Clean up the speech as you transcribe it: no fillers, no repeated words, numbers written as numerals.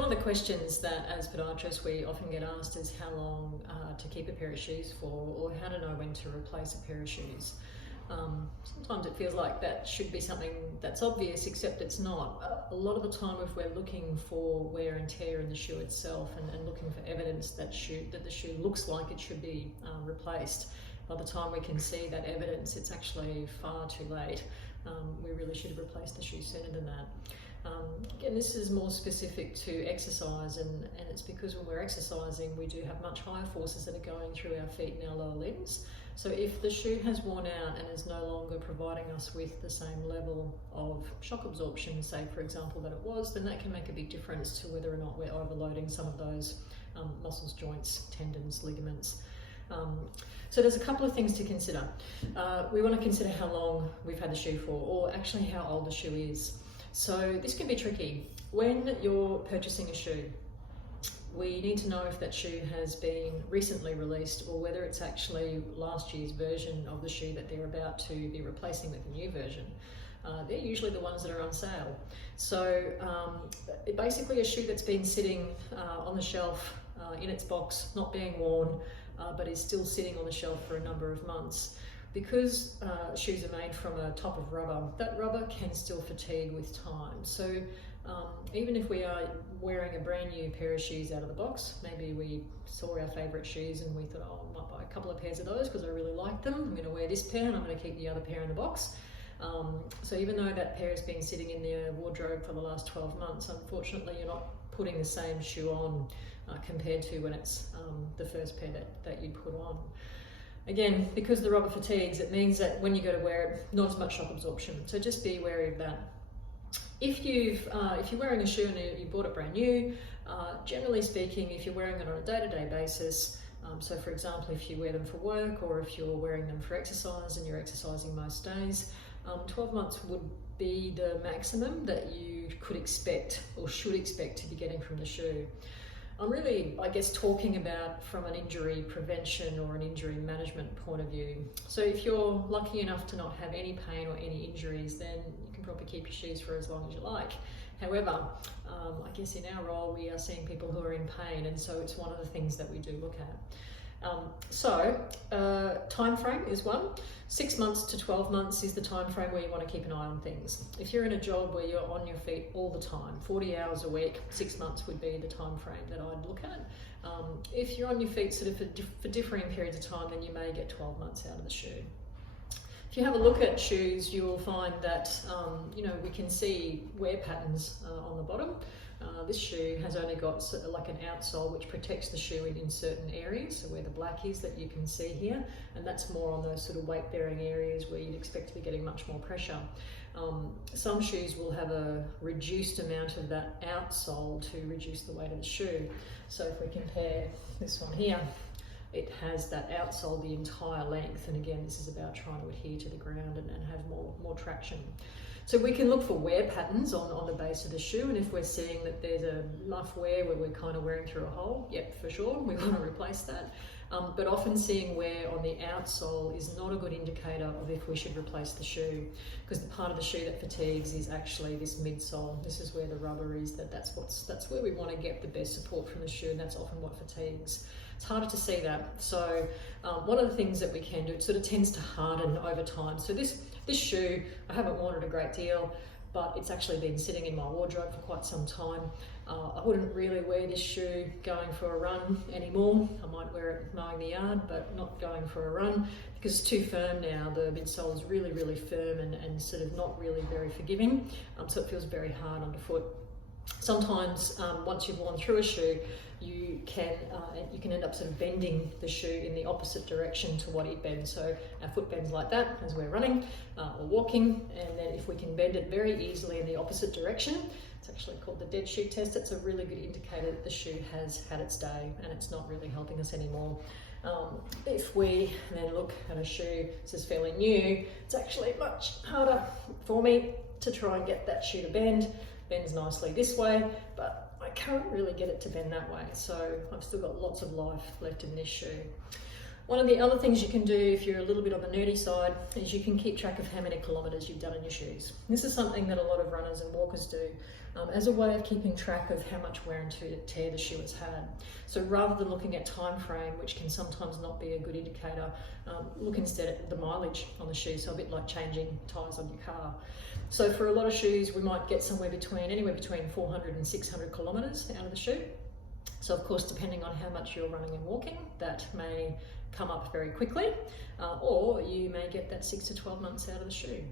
one of the questions that as podiatrists we often get asked is how long to keep a pair of shoes for, or how to know when to replace a pair of shoes. Sometimes it feels like that should be something that's obvious, except it's not. A lot of the time, if we're looking for wear and tear in the shoe itself and looking for evidence that the shoe looks like it should be replaced, by the time we can see that evidence, it's actually far too late. We really should have replaced the shoe sooner than that. Again, this is more specific to exercise, and it's because when we're exercising, we do have much higher forces that are going through our feet and our lower limbs. So if the shoe has worn out and is no longer providing us with the same level of shock absorption, say for example that it was, then that can make a big difference to whether or not we're overloading some of those muscles, joints, tendons, ligaments. So there's a couple of things to consider. We want to consider how long we've had the shoe for, or actually how old the shoe is. So this can be tricky. When you're purchasing a shoe, we need to know if that shoe has been recently released or whether it's actually last year's version of the shoe that they're about to be replacing with a new version. They're usually the ones that are on sale. So basically a shoe that's been sitting on the shelf in its box, not being worn, but is still sitting on the shelf for a number of months. Because shoes are made from a top of rubber, that rubber can still fatigue with time. So even if we are wearing a brand new pair of shoes out of the box, maybe we saw our favourite shoes and we thought, oh, I might buy a couple of pairs of those because I really like them. I'm going to wear this pair and I'm going to keep the other pair in the box. So even though that pair has been sitting in the wardrobe for the last 12 months, unfortunately you're not putting the same shoe on compared to when it's the first pair that you put on. Again, because the rubber fatigues, it means that when you go to wear it, not as much shock absorption. So just be wary of that. If you're wearing a shoe and you bought it brand new, generally speaking, if you're wearing it on a day-to-day basis, so for example, if you wear them for work or if you're wearing them for exercise and you're exercising most days, 12 months would be the maximum that you could expect or should expect to be getting from the shoe. I'm really, I guess, talking about from an injury prevention or an injury management point of view. So if you're lucky enough to not have any pain or any injuries, then you can probably keep your shoes for as long as you like. However, I guess in our role, we are seeing people who are in pain, and so it's one of the things that we do look at. Time frame is one. 6 months to 12 months is the time frame where you want to keep an eye on things. If you're in a job where you're on your feet all the time, 40 hours a week, 6 months would be the time frame that I'd look at. If you're on your feet sort of for differing periods of time, then you may get 12 months out of the shoe. If you have a look at shoes, you will find that we can see wear patterns on the bottom. This shoe has only got like an outsole which protects the shoe in certain areas, so where the black is that you can see here, and that's more on those sort of weight bearing areas where you'd expect to be getting much more pressure. Some shoes will have a reduced amount of that outsole to reduce the weight of the shoe. So if we compare this one here, it has that outsole the entire length, and again this is about trying to adhere to the ground and have more traction. So we can look for wear patterns on the base of the shoe, and if we're seeing that there's enough wear where we're kind of wearing through a hole, yep, for sure, we want to replace that. But often seeing wear on the outsole is not a good indicator of if we should replace the shoe, because the part of the shoe that fatigues is actually this midsole. This is where the rubber is, that's where we want to get the best support from the shoe, and that's often what fatigues. It's harder to see that. So one of the things that we can do, it sort of tends to harden over time. So this shoe, I haven't worn it a great deal, but it's actually been sitting in my wardrobe for quite some time. I wouldn't really wear this shoe going for a run anymore. I might wear it mowing the yard, but not going for a run because it's too firm now. The midsole is really, really firm and sort of not really very forgiving. So it feels very hard underfoot. Sometimes once you've worn through a shoe, you can end up sort of bending the shoe in the opposite direction to what it bends. So our foot bends like that as we're running or walking, and then if we can bend it very easily in the opposite direction, it's actually called the dead shoe test. It's a really good indicator that the shoe has had its day and it's not really helping us anymore. If we then look at a shoe, this is fairly new, it's actually much harder for me to try and get that shoe to bend. Bends nicely this way, but I can't really get it to bend that way, so I've still got lots of life left in this shoe. One of the other things you can do if you're a little bit on the nerdy side is you can keep track of how many kilometres you've done in your shoes. This is something that a lot of runners and walkers do as a way of keeping track of how much wear and tear the shoe has had. So rather than looking at time frame, which can sometimes not be a good indicator, look instead at the mileage on the shoe, so a bit like changing tyres on your car. So for a lot of shoes, we might get anywhere between 400 and 600 kilometres out of the shoe. So of course, depending on how much you're running and walking, that may come up very quickly, or you may get that 6 to 12 months out of the shoe.